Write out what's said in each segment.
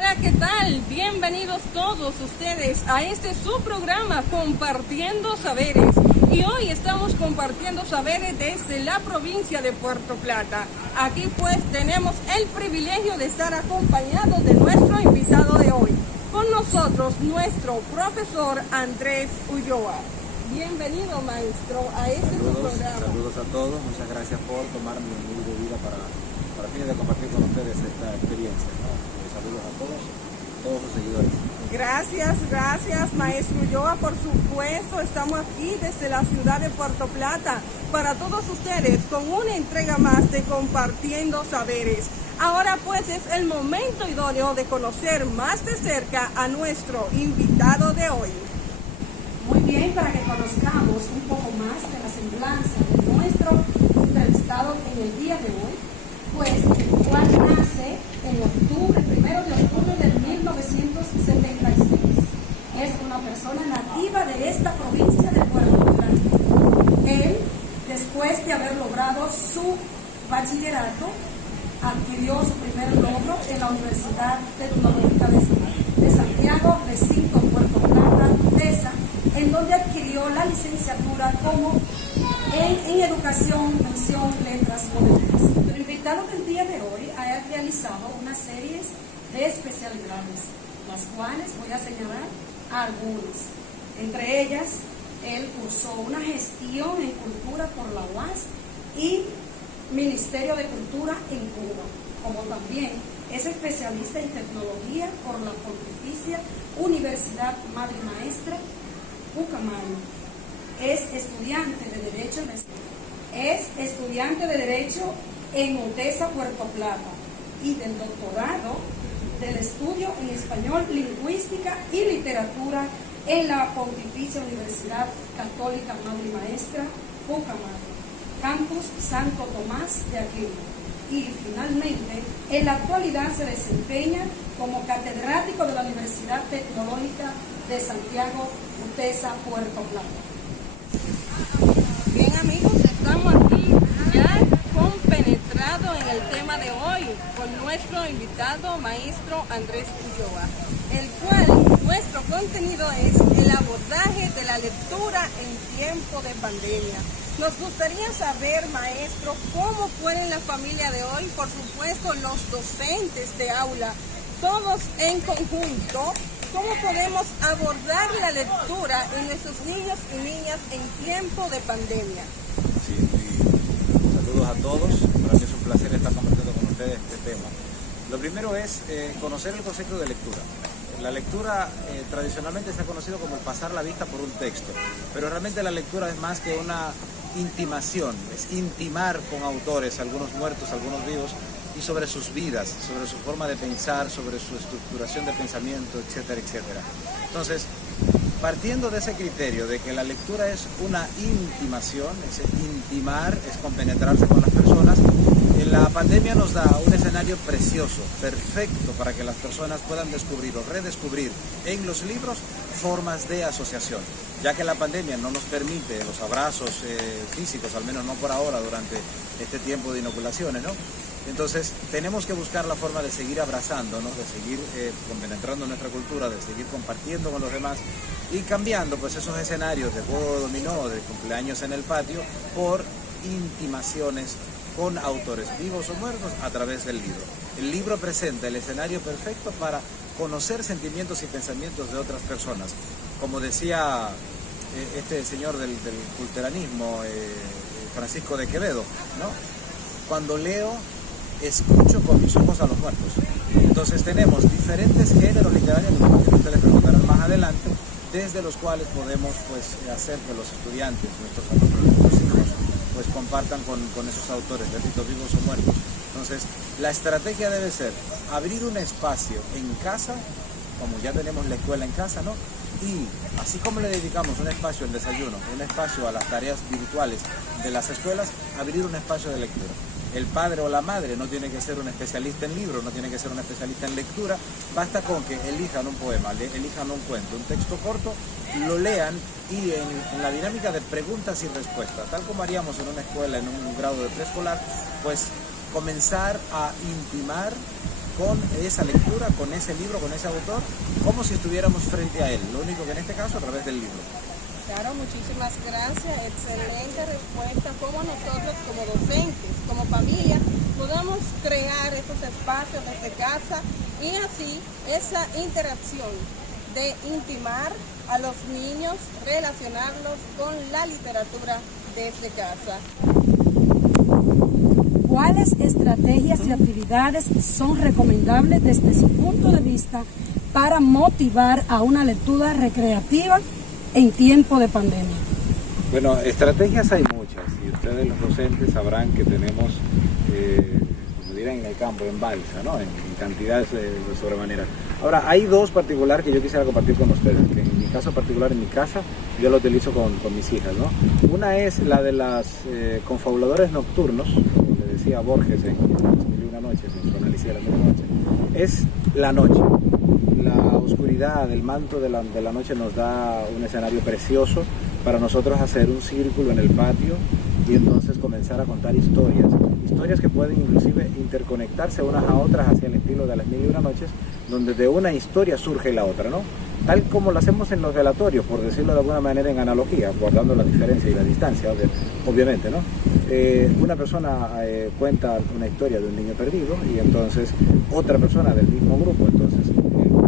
Hola, ¿qué tal? Bienvenidos todos ustedes a este su programa Compartiendo Saberes. Y hoy estamos compartiendo saberes desde la provincia de Puerto Plata. Aquí pues tenemos el privilegio de estar acompañados de nuestro invitado de hoy. Con nosotros nuestro profesor Andrés Ulloa. Bienvenido, maestro, a este su programa. Saludos a todos, muchas gracias por tomar mi humilde vida para fines de compartir con ustedes esta experiencia, ¿no? Saludos a todos sus seguidores. Gracias, maestro Ulloa, por supuesto. Estamos aquí desde la ciudad de Puerto Plata para todos ustedes con una entrega más de Compartiendo Saberes. Ahora pues es el momento idóneo de conocer más de cerca a nuestro invitado de hoy. Muy bien, para que conozcamos un poco más de la semblanza de nuestro entrevistado en el día de hoy, pues el cual nace en octubre, 1 de octubre de 1976. Es una persona nativa de esta provincia de Puerto Plata. Él, después de haber logrado su bachillerato, adquirió su primer logro en la Universidad Tecnológica de Santiago, recinto Puerto Plata, TESA, en donde adquirió la licenciatura en Educación, Mención, Letras Modernas. Nuestro invitado del día de hoy ha realizado una serie de especialidades, las cuales voy a señalar algunas. Entre ellas, él cursó una gestión en cultura por la UAS y Ministerio de Cultura en Cuba, como también es especialista en tecnología por la Pontificia Universidad Madre y Maestra Pucamayo. Es estudiante de Derecho en UTESA Puerto Plata y del doctorado del estudio en Español, Lingüística y Literatura en la Pontificia Universidad Católica Madre y Maestra Pucamayo, Campus Santo Tomás de Aquino. Y finalmente, en la actualidad se desempeña como catedrático de la Universidad Tecnológica de Santiago, UTESA, Puerto Plata. Bien, amigos, estamos aquí ya compenetrados en el tema de hoy con nuestro invitado, maestro Andrés Ulloa, el cual nuestro contenido es el abordaje de la lectura en tiempo de pandemia. Nos gustaría saber, maestro, cómo fue en la familia de hoy, por supuesto los docentes de aula, todos en conjunto, cómo podemos abordar la lectura en nuestros niños y niñas en tiempo de pandemia. Sí, saludos a todos, para mí es un placer estar compartiendo con ustedes este tema. Lo primero es conocer el concepto de lectura. La lectura tradicionalmente se ha conocido como el pasar la vista por un texto, pero realmente la lectura es más que una intimación, es intimar con autores, algunos muertos, algunos vivos, y sobre sus vidas, sobre su forma de pensar, sobre su estructuración de pensamiento, etcétera, etcétera. Entonces, partiendo de ese criterio de que la lectura es una intimación, es intimar, es compenetrarse con las personas, la pandemia nos da un escenario precioso, perfecto para que las personas puedan descubrir o redescubrir en los libros formas de asociación, ya que la pandemia no nos permite los abrazos físicos, al menos no por ahora, durante este tiempo de inoculaciones, ¿no? Entonces tenemos que buscar la forma de seguir abrazándonos, de seguir compenetrando nuestra cultura, de seguir compartiendo con los demás y cambiando pues esos escenarios de juego de dominó, de cumpleaños en el patio, por intimaciones con autores vivos o muertos a través del libro. El libro presenta el escenario perfecto para conocer sentimientos y pensamientos de otras personas. Como decía este señor del culteranismo, Francisco de Quevedo, ¿no? Cuando leo, escucho con mis ojos a los muertos. Entonces tenemos diferentes géneros literarios, que ustedes preguntarán más adelante, desde los cuales podemos pues hacer que los estudiantes, nuestros alumnos, nuestros hijos, pues compartan con esos autores, repito, vivos o muertos. Entonces, la estrategia debe ser abrir un espacio en casa, como ya tenemos la escuela en casa, ¿no? Y así como le dedicamos un espacio al desayuno, un espacio a las tareas virtuales de las escuelas, abrir un espacio de lectura. El padre o la madre no tiene que ser un especialista en libros, no tiene que ser un especialista en lectura, basta con que elijan un poema, elijan un cuento, un texto corto, lo lean y en la dinámica de preguntas y respuestas, tal como haríamos en una escuela, en un grado de preescolar, pues comenzar a intimar con esa lectura, con ese libro, con ese autor, como si estuviéramos frente a él, lo único que en este caso a través del libro. Claro, muchísimas gracias, excelente respuesta. Como nosotros como docentes, como familia, podamos crear esos espacios desde casa y así esa interacción de intimar a los niños, relacionarlos con la literatura desde casa. ¿Cuáles estrategias y actividades son recomendables desde su punto de vista para motivar a una lectura recreativa en tiempo de pandemia? Bueno, estrategias hay muchas y ustedes los docentes sabrán que tenemos, como dirán en el campo, en balsa, ¿no? En cantidades de sobremanera. Ahora, hay dos particulares que yo quisiera compartir con ustedes, que en mi caso particular, en mi casa, yo lo utilizo con mis hijas, ¿no? Una es la de los confabuladores nocturnos, como le decía Borges en Las Mil y Una Noches, en su análisis de Las Mil y Una Noches, es la noche. La oscuridad, el manto de la noche nos da un escenario precioso para nosotros hacer un círculo en el patio y entonces comenzar a contar historias que pueden inclusive interconectarse unas a otras hacia el estilo de Las Mil y Una Noches, donde de una historia surge la otra, ¿no? Tal como lo hacemos en los relatorios, por decirlo de alguna manera en analogía, guardando la diferencia y la distancia, obviamente, ¿no? Una persona cuenta una historia de un niño perdido y entonces otra persona del mismo grupo entonces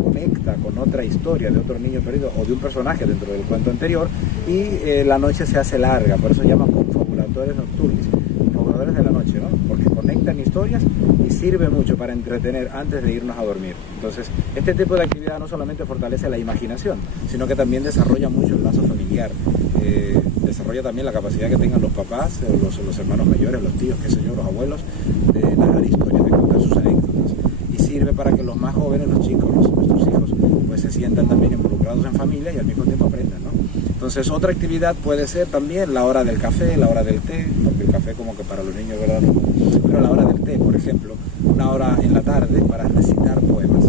conecta con otra historia de otro niño perdido o de un personaje dentro del cuento anterior y la noche se hace larga, por eso se llaman confabuladores nocturnos, confabuladores de la noche, ¿no? Porque conectan historias y sirve mucho para entretener antes de irnos a dormir. Entonces, este tipo de actividad no solamente fortalece la imaginación, sino que también desarrolla mucho el lazo familiar, desarrolla también la capacidad que tengan los papás, los hermanos mayores, los tíos, qué sé yo, los abuelos, de narrar historias, de contar sus anécdotas. Y sirve para que los más jóvenes, los chicos, nuestros hijos, pues se sientan también involucrados en familia y al mismo tiempo aprendan, ¿no? Entonces, otra actividad puede ser también la hora del café, la hora del té, porque el café como que para los niños, ¿verdad? Pero la hora del té, por ejemplo, una hora en la tarde para recitar poemas.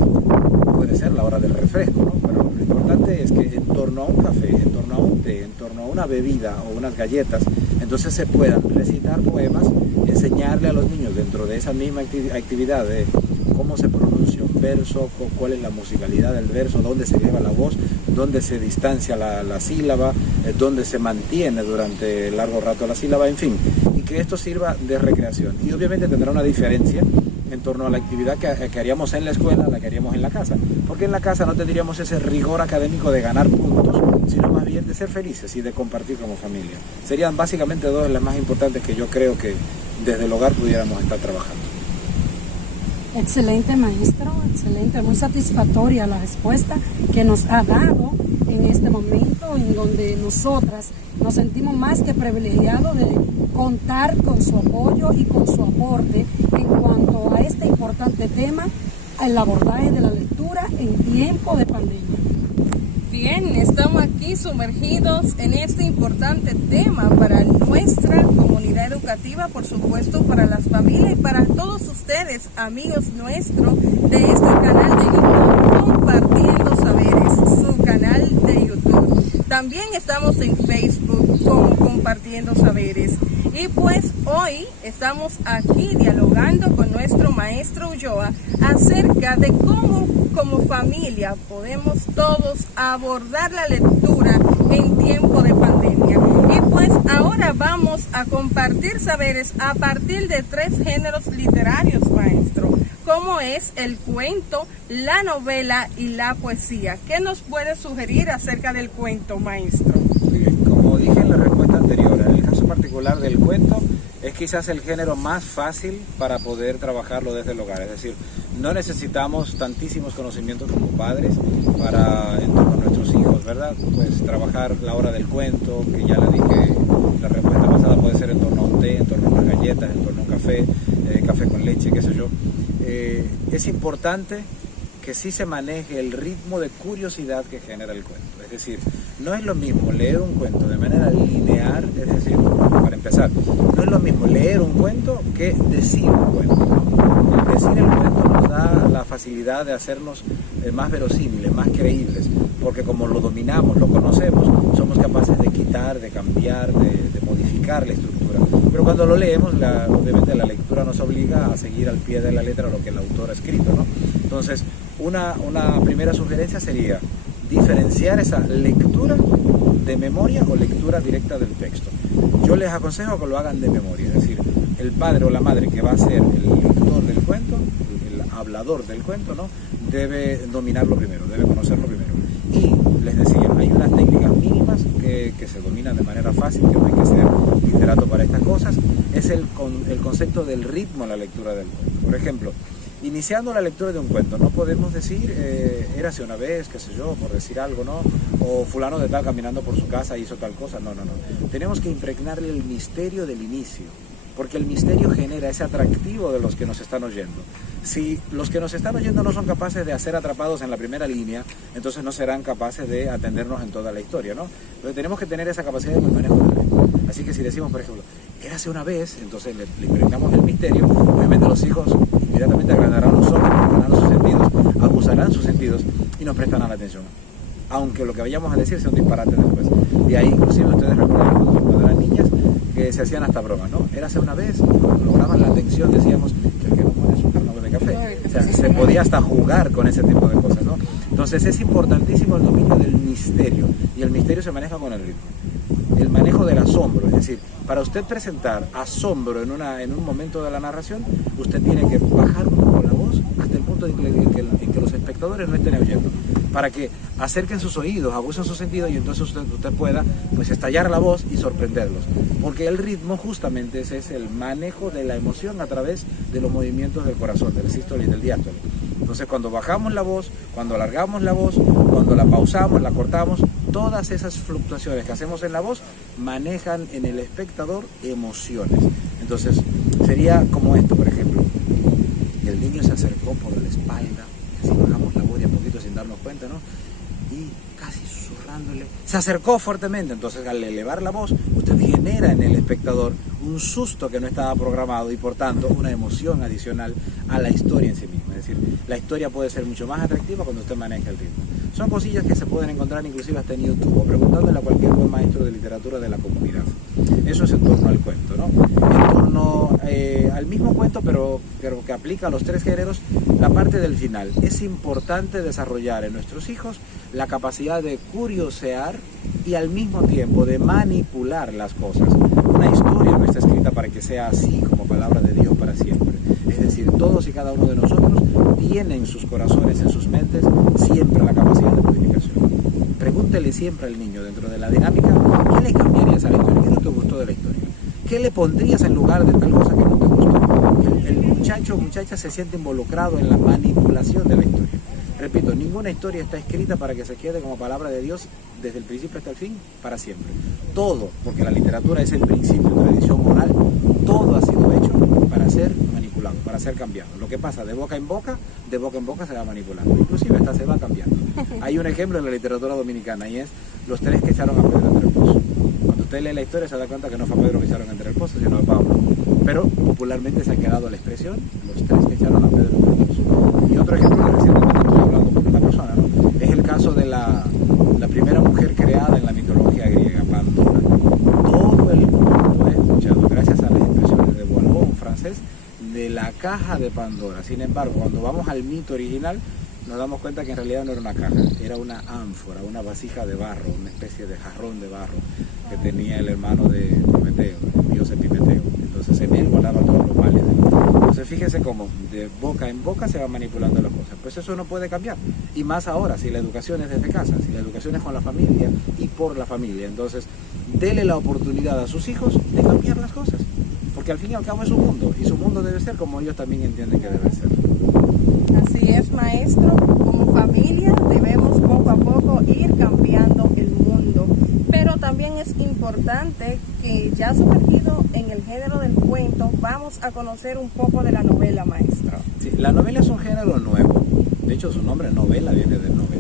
Puede ser la hora del refresco, ¿no? Pero lo importante es que en torno a un café, en torno a un té, en torno a una bebida o unas galletas, entonces se puedan recitar poemas, enseñarle a los niños dentro de esa misma actividad de cómo se pronuncia un verso, cuál es la musicalidad del verso, dónde se lleva la voz, dónde se distancia la sílaba, dónde se mantiene durante largo rato la sílaba, en fin, y que esto sirva de recreación. Y obviamente tendrá una diferencia en torno a la actividad que haríamos en la escuela, la que haríamos en la casa, porque en la casa no tendríamos ese rigor académico de ganar puntos, sino más bien de ser felices y de compartir como familia. Serían básicamente dos de las más importantes que yo creo que desde el hogar pudiéramos estar trabajando. Excelente, maestro, excelente, muy satisfactoria la respuesta que nos ha dado en este momento en donde nosotras nos sentimos más que privilegiados de contar con su apoyo y con su aporte en cuanto a este importante tema, el abordaje de la lectura en tiempo de pandemia. Bien, estamos aquí sumergidos en este importante tema para nuestra comunidad educativa, por supuesto para las familias y para todos ustedes, amigos nuestros de este canal de YouTube, Compartiendo Saberes, su canal de YouTube. También estamos en Facebook como Compartiendo Saberes. Y pues hoy estamos aquí dialogando con nuestro maestro Ulloa acerca de cómo como familia podemos todos abordar la lectura en tiempo de pandemia. Y pues ahora vamos a compartir saberes a partir de 3 géneros literarios, maestro, como es el cuento, la novela y la poesía. ¿Qué nos puede sugerir acerca del cuento, maestro? Muy bien, como dije en la respuesta anterior, en el caso particular del cuento, es quizás el género más fácil para poder trabajarlo desde el hogar. Es decir, no necesitamos tantísimos conocimientos como padres para, en torno a nuestros hijos, ¿verdad? Pues trabajar la hora del cuento, que ya le dije, la respuesta pasada puede ser en torno a un té, en torno a unas galletas, en torno a un café, café con leche, qué sé yo. Es importante que sí se maneje el ritmo de curiosidad que genera el cuento. Es decir, no es lo mismo leer un cuento de manera lineal, es decir, para empezar, no es lo mismo leer un cuento que decir un cuento. El decir el cuento nos da la facilidad de hacernos más verosímiles, más creíbles. porque como lo dominamos, lo conocemos, somos capaces de quitar, de cambiar, de modificar la estructura. Pero cuando lo leemos, obviamente la lectura nos obliga a seguir al pie de la letra lo que el autor ha escrito, ¿no? Entonces, una primera sugerencia sería diferenciar esa lectura de memoria o lectura directa del texto. Yo les aconsejo que lo hagan de memoria, es decir, el padre o la madre que va a ser el lector del cuento, el hablador del cuento, ¿no? Debe dominarlo primero, debe conocerlo primero. Y les decía, hay unas técnicas mínimas que se dominan de manera fácil, que no hay que ser literato para estas cosas. Es el concepto del ritmo en la lectura del cuento. Por ejemplo, iniciando la lectura de un cuento, no podemos decir, érase una vez, qué sé yo, por decir algo, ¿no? O fulano de tal caminando por su casa hizo tal cosa. No. Tenemos que impregnarle el misterio del inicio, porque el misterio genera ese atractivo de los que nos están oyendo. Si los que nos están oyendo no son capaces de ser atrapados en la primera línea, entonces no serán capaces de atendernos en toda la historia, ¿no? Entonces tenemos que tener esa capacidad de manejo del ritmo. Así que si decimos, por ejemplo, érase una vez, entonces le impregnamos el misterio, obviamente los hijos inmediatamente agrandarán los ojos, agrandarán sus sentidos, acusarán sus sentidos y nos prestarán la atención. Aunque lo que vayamos a decir sea un disparate después. De ahí, inclusive, ustedes recordarán cuando eran niñas que se hacían hasta bromas, ¿no? Érase una vez, cuando lograban la atención, decíamos que el que no pone azúcar no bebe café. O sea, se podía hasta jugar con ese tipo de cosas, ¿no? Entonces es importantísimo el dominio del misterio, y el misterio se maneja con el ritmo. El manejo del asombro, es decir, para usted presentar asombro en un momento de la narración, usted tiene que bajar un poco la voz hasta el punto en que los espectadores no estén oyendo, para que acerquen sus oídos, agucen sus sentidos, y entonces usted pueda pues estallar la voz y sorprenderlos. Porque el ritmo justamente ese es el manejo de la emoción a través de los movimientos del corazón, del sístole y del diástole. Entonces cuando bajamos la voz, cuando alargamos la voz, cuando la pausamos, la cortamos, todas esas fluctuaciones que hacemos en la voz manejan en el espectador emociones. Entonces sería como esto, por ejemplo. El niño se acercó por la espalda, así bajamos la voz de a poquito sin darnos cuenta, ¿no? Y casi susurrándole, se acercó fuertemente. Entonces al elevar la voz, usted genera en el espectador un susto que no estaba programado y por tanto una emoción adicional a la historia en sí misma. Es decir, la historia puede ser mucho más atractiva cuando usted maneja el ritmo. Son cosillas que se pueden encontrar inclusive hasta en YouTube o preguntándole a cualquier buen maestro de literatura de la comunidad. Eso es en torno al cuento, ¿no? En torno al mismo cuento, pero que aplica a los tres géneros, la parte del final. Es importante desarrollar en nuestros hijos la capacidad de curiosear y al mismo tiempo de manipular las cosas. Una historia no está escrita para que sea así como palabra de Dios para siempre. Es decir, todos y cada uno de nosotros tienen en sus corazones, en sus mentes, siempre la capacidad de modificación. Pregúntele siempre al niño dentro de la dinámica, ¿qué le cambiarías a la historia? ¿Qué no te gustó de la historia? ¿Qué le pondrías en lugar de tal cosa que no te gustó? El muchacho o muchacha se siente involucrado en la manipulación de la historia. Repito, ninguna historia está escrita para que se quede como palabra de Dios desde el principio hasta el fin, para siempre. Todo, porque la literatura es el principio de tradición oral, todo ha sido hecho para ser manipulado, para ser cambiado. Lo que pasa de boca en boca se va manipulando. Inclusive hasta se va cambiando. Hay un ejemplo en la literatura dominicana y es los tres que echaron a Pedro entre el pozo. Cuando usted lee la historia se da cuenta que no fue Pedro que echaron entre el pozo, sino a Pablo. Pero popularmente se ha quedado la expresión, los tres que echaron a Pedro entre el pozo. Y otro ejemplo que recientemente estoy hablando con una persona, ¿no? Es el caso de la primera mujer creada en la mitología griega, Pandora. Todo el mundo ha escuchado, gracias a las expresiones de Boileau, un francés, de la caja de Pandora. Sin embargo, cuando vamos al mito original, nos damos cuenta que en realidad no era una caja, era una ánfora, una vasija de barro, una especie de jarrón de barro que tenía el hermano de Prometeo, el dios Epimeteo. Entonces en él guardaba todos los males. Entonces fíjense cómo de boca en boca se van manipulando las cosas. Pues eso no puede cambiar. Y más ahora, si la educación es desde casa, si la educación es con la familia y por la familia. Entonces, dele la oportunidad a sus hijos de cambiar las cosas. Porque al fin y al cabo es su mundo. Y su mundo debe ser como ellos también entienden que debe ser. Así es, maestro. Como familia debemos poco a poco ir cambiando el mundo. Pero también es importante que ya sumergido en el género del cuento, vamos a conocer un poco de la novela, maestro. Sí, la novela es un género nuevo. De hecho, su nombre novela viene del novel,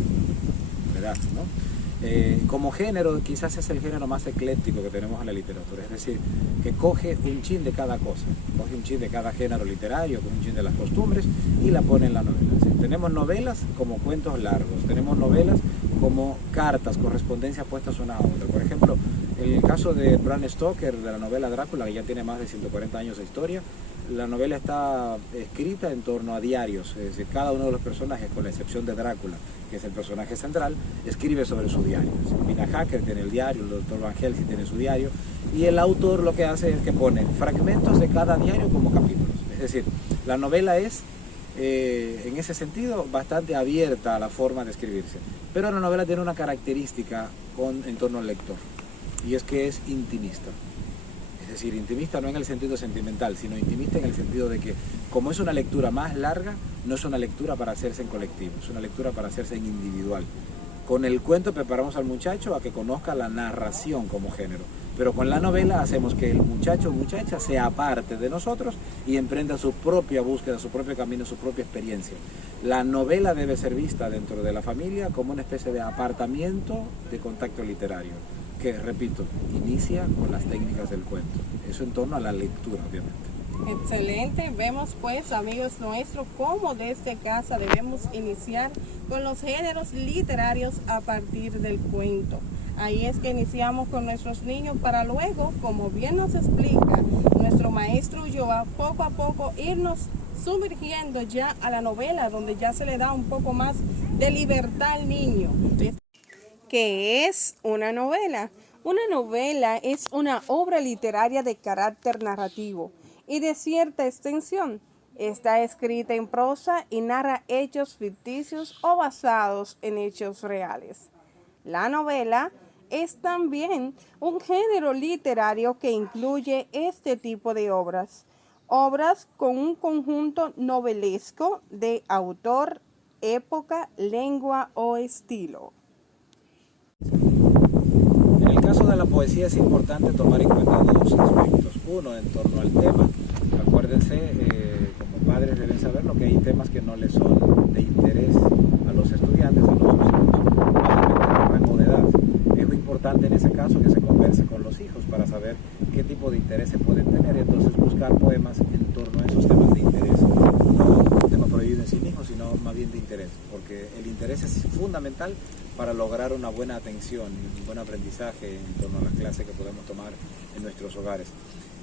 ¿verdad? ¿No? Como género, quizás es el género más ecléctico que tenemos en la literatura, es decir, que coge un chin de cada cosa, coge un chin de cada género literario, coge un chin de las costumbres y la pone en la novela. ¿Sí? Tenemos novelas como cuentos largos, tenemos novelas como cartas, correspondencias puestas una a otra. Por ejemplo, en el caso de Bram Stoker, de la novela Drácula, que ya tiene más de 140 años de historia, la novela está escrita en torno a diarios, es decir, cada uno de los personajes, con la excepción de Drácula, que es el personaje central, escribe sobre su diario. Mina Hacker tiene el diario, el Dr. Van Helsing tiene su diario, y el autor lo que hace es que pone fragmentos de cada diario como capítulos. Es decir, la novela es, en ese sentido, bastante abierta a la forma de escribirse, pero la novela tiene una característica en torno al lector, y es que es intimista. Es decir, intimista no en el sentido sentimental, sino intimista en el sentido de que, como es una lectura más larga, no es una lectura para hacerse en colectivo, es una lectura para hacerse en individual. Con el cuento preparamos al muchacho a que conozca la narración como género, pero con la novela hacemos que el muchacho o muchacha sea parte de nosotros y emprenda su propia búsqueda, su propio camino, su propia experiencia. La novela debe ser vista dentro de la familia como una especie de apartamiento de contacto literario, que, repito, inicia con las técnicas del cuento. Eso en torno a la lectura, obviamente. Excelente, vemos pues, amigos nuestros, cómo desde casa debemos iniciar con los géneros literarios a partir del cuento. Ahí es que iniciamos con nuestros niños para luego, como bien nos explica nuestro maestro Ulloa, poco a poco irnos sumergiendo ya a la novela, donde ya se le da un poco más de libertad al niño. ¿Qué es una novela? Una novela es una obra literaria de carácter narrativo y de cierta extensión. Está escrita en prosa y narra hechos ficticios o basados en hechos reales. La novela es también un género literario que incluye este tipo de obras. Obras con un conjunto novelesco de autor, época, lengua o estilo. En el caso de la poesía es importante tomar en cuenta dos aspectos. Uno, en torno al tema. Acuérdense, como padres deben saberlo, que hay temas que no les son de interés a los estudiantes, a los alumnos, a rango de edad. Es muy importante en ese caso que se converse con los hijos para saber qué tipo de interés se pueden tener y entonces buscar poemas en torno a esos temas de interés. No un tema prohibido en sí mismo, sino más bien de interés, porque el interés es fundamental para lograr una buena atención y un buen aprendizaje en torno a las clases que podemos tomar en nuestros hogares.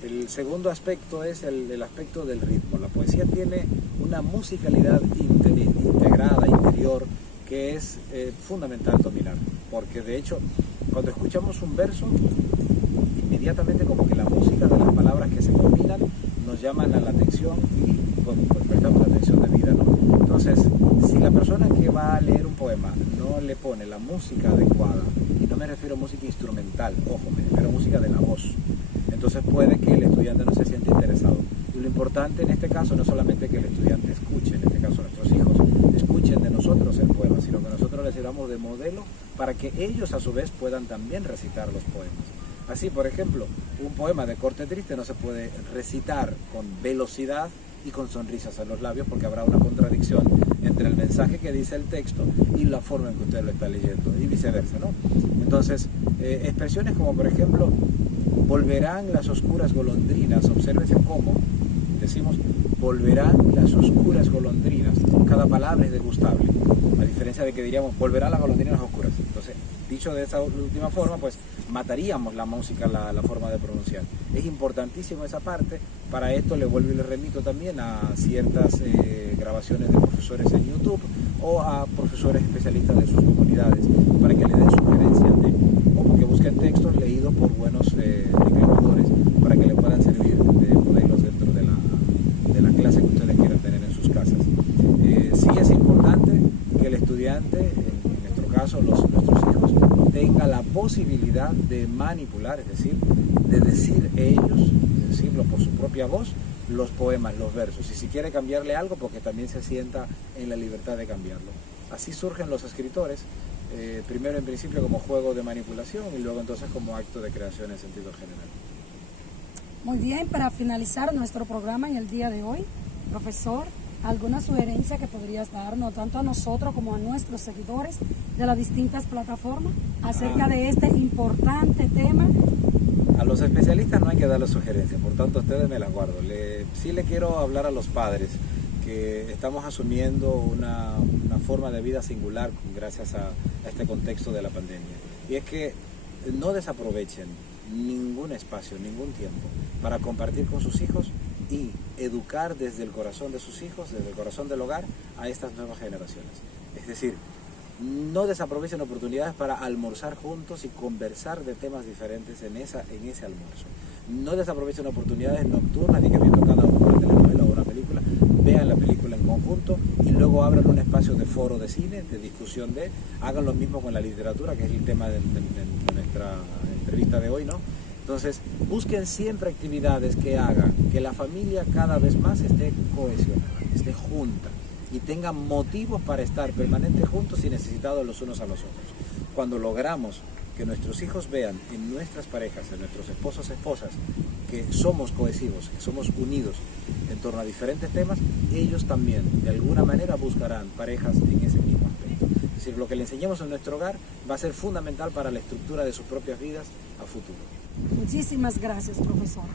El segundo aspecto es el aspecto del ritmo. La poesía tiene una musicalidad integrada, interior, que es fundamental dominar, porque de hecho cuando escuchamos un verso, inmediatamente como que la música de las palabras que se combinan nos llaman a la atención y pues prestamos atención debida, ¿no? Entonces, si la persona que va a leer un poema no le pone la música adecuada, y no me refiero a música instrumental, ojo, me refiero a música de la voz, entonces puede que el estudiante no se sienta interesado. Y lo importante en este caso no es solamente que el estudiante escuche, en este caso nuestros hijos, escuchen de nosotros el poema, sino que nosotros les sirvamos de modelo para que ellos a su vez puedan también recitar los poemas. Así, por ejemplo, un poema de corte triste no se puede recitar con velocidad y con sonrisas en los labios porque habrá una contradicción entre el mensaje que dice el texto y la forma en que usted lo está leyendo y viceversa, ¿no? Entonces, expresiones como por ejemplo, volverán las oscuras golondrinas, obsérvese cómo decimos volverán las oscuras golondrinas, cada palabra es degustable, a diferencia de que diríamos volverán las golondrinas oscuras. Entonces, dicho de esa última forma, pues mataríamos la música, la forma de pronunciar. Es importantísimo esa parte. Para esto le vuelvo y le remito también a ciertas grabaciones de profesores en YouTube o a profesores especialistas de sus comunidades para que le den sugerencias o que busquen textos leídos por buenos declamadores para que le puedan servir de modelos dentro de la clase que ustedes quieran tener en sus casas. Sí es importante que el estudiante, en nuestro caso nuestros hijos, tenga la posibilidad de manipular, es decir, de decir ellos, decirlo por su propia voz, los poemas, los versos, y si quiere cambiarle algo, porque también se sienta en la libertad de cambiarlo. Así surgen los escritores, primero en principio como juego de manipulación y luego entonces como acto de creación en sentido general. Muy bien, para finalizar nuestro programa en el día de hoy, profesor, alguna sugerencia que podrías darnos, tanto a nosotros como a nuestros seguidores de las distintas plataformas, acerca de este importante tema? A los especialistas no hay que darles sugerencias, por tanto ustedes me las guardo. Sí le quiero hablar a los padres que estamos asumiendo una forma de vida singular gracias a este contexto de la pandemia. Y es que no desaprovechen ningún espacio, ningún tiempo para compartir con sus hijos y educar desde el corazón de sus hijos, desde el corazón del hogar, a estas nuevas generaciones. Es decir, no desaprovechen oportunidades para almorzar juntos y conversar de temas diferentes en ese almuerzo. No desaprovechen oportunidades nocturnas y que viendo cada uno una telenovela o una película, vean la película en conjunto y luego abran un espacio de foro de cine, de discusión hagan lo mismo con la literatura, que es el tema de nuestra entrevista de hoy, ¿no? Entonces, busquen siempre actividades que hagan que la familia cada vez más esté cohesionada, esté junta y tengan motivos para estar permanentes juntos y necesitados los unos a los otros. Cuando logramos que nuestros hijos vean en nuestras parejas, en nuestros esposos y esposas, que somos cohesivos, que somos unidos en torno a diferentes temas, ellos también de alguna manera buscarán parejas en ese mismo aspecto. Es decir, lo que le enseñemos en nuestro hogar va a ser fundamental para la estructura de sus propias vidas a futuro. Muchísimas gracias, profesora.